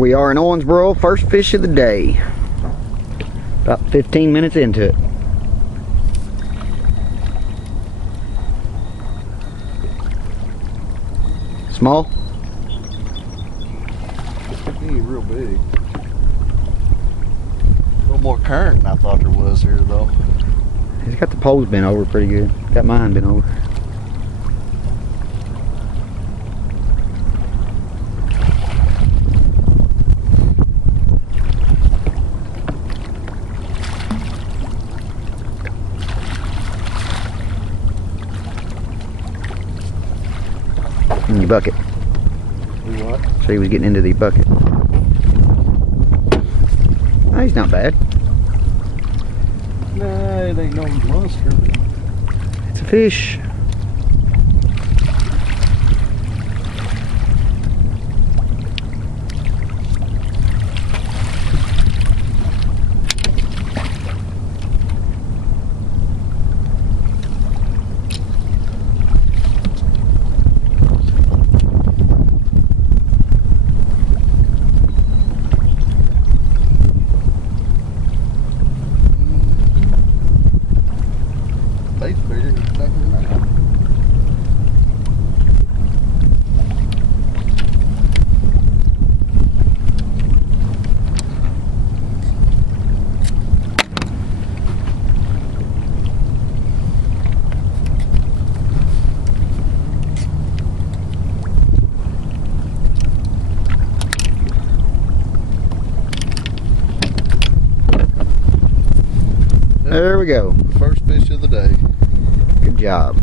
we are in Owensboro, first fish of the day. About 15 minutes into it. Small? He ain't real big. A little more current than I thought there was here though. He's got the poles bent over pretty good. Got mine bent over. In your bucket. What? So he was getting into the bucket. Oh, he's not bad. Nah, it ain't no monster. It's a fish. Bait's bigger than it's back in there. There we go. First fish of the day. Good job.